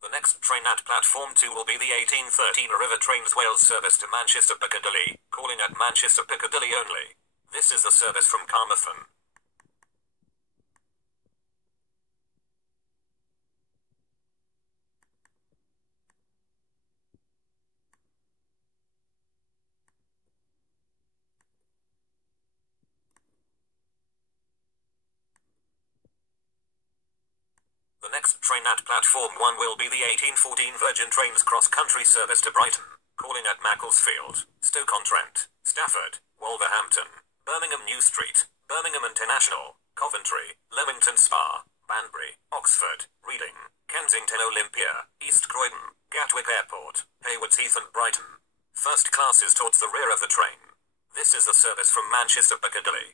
The next train at platform 2 will be the 1813 River Trains Wales service to Manchester Piccadilly, calling at Manchester Piccadilly only. This is the service from Carmarthen. The next train at platform 1 will be the 1814 Virgin Trains cross-country service to Brighton, calling at Macclesfield, Stoke-on-Trent, Stafford, Wolverhampton, Birmingham New Street, Birmingham International, Coventry, Leamington Spa, Banbury, Oxford, Reading, Kensington Olympia, East Croydon, Gatwick Airport, Haywards Heath and Brighton. First class is towards the rear of the train. This is the service from Manchester Piccadilly.